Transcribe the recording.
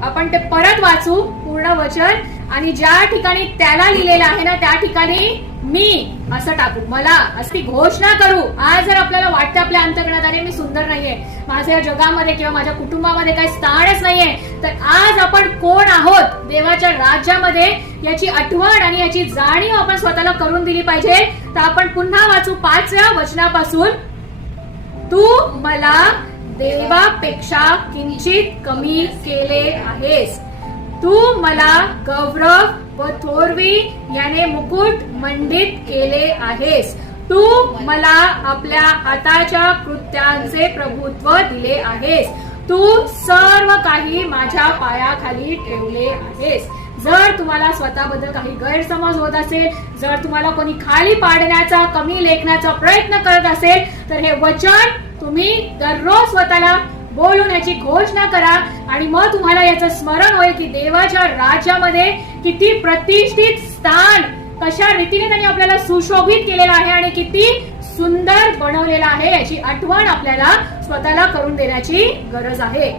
आपण ते परत वाचू पूर्ण वचन. आणि ज्या ठिकाणी त्याला लिहिलेलं आहे ना त्या ठिकाणी मी असं टाकू. मला अशी घोषणा करू. आज जर आपल्याला वाटतं आपल्या अंतकणात अरे मी सुंदर नाहीये माझ्या या जगामध्ये किंवा माझ्या कुटुंबामध्ये काही स्थानच नाहीये तर आज आपण कोण आहोत? देवाच्या राज्यामध्ये याची आठवण आणि याची जाणीव आपण स्वतःला करून दिली पाहिजे. तर आपण पुन्हा वाचू पाचव्या वचनापासून. तू मला देवापेक्षा किंचित कमी केले आहेस. तू मला गौरव व थोरवी याने मुकुट मंडित केले आहेस. तू मला आपल्या आताच्या कृत्यांचे प्रभुत्व दिले आहेस. तू सर्व काही माझ्या पायाखाली ठेवले आहेस. जर तुम्हाला स्वतःबद्दल काही गैरसमज होत असेल जर तुम्हाला कोणी खाली पाडण्याचा कमी लेखण्याचा प्रयत्न करत असेल तर हे वचन तुम्ही दररोज स्वतःला बोलून याची घोषणा करा आणि मग तुम्हाला याचं स्मरण होईल की देवाच्या राज्यामध्ये किती प्रतिष्ठित स्थान कशा रीतीने त्यांनी आपल्याला सुशोभित केलेलं आहे आणि किती सुंदर बनवलेलं आहे याची आठवण आपल्याला स्वतःला करून देण्याची गरज आहे.